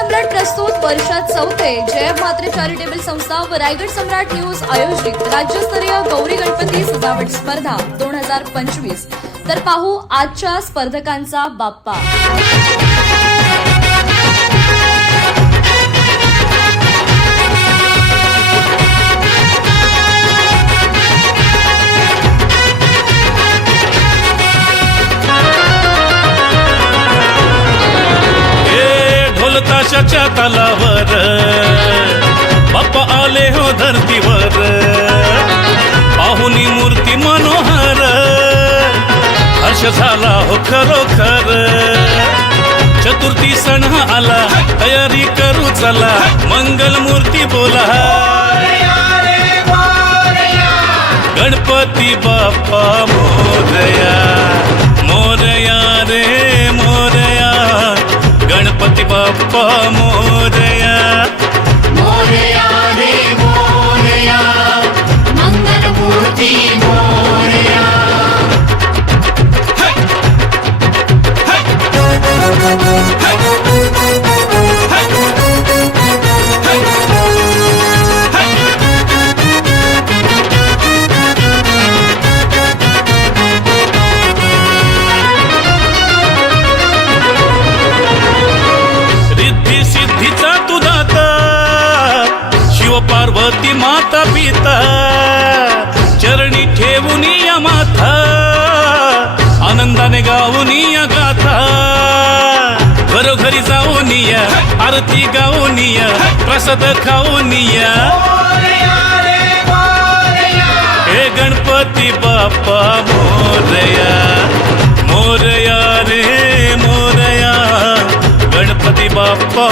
सम्राट प्रस्तुत वर्षात चौथे जय म्हात्रे चॅरिटेबल संस्था व रायगड सम्राट न्यूज आयोजित राज्यस्तरीय गौरी गणपती सजावट स्पर्धा 2025। तर पाहू आजच्या स्पर्धकांचा बाप्पा। ताशाच्या तालावर बाप्पा आले हो धरतीवर, पाहुनी मूर्ती मनोहर, हर्ष झाला हो खरोखर। चतुर्थी सण आला, तयारी करू चला, मंगल मूर्ती बोला, गणपती बाप्पा मोरया, मोरया रे मोरया, गणपती बाप्पा मोरया, मोरया रे मोरया, मंगल मूर्ती मोरया। पार्वती माता पिता चरणी ठेवून या माथा, आनंदाने गाऊन या गाथा, घरोघरी जाऊन या, आरती गाऊन या, प्रसाद खाऊन या, हे गणपती बाप्पा मोरया, मोरया रे मोरया, गणपती बाप्पा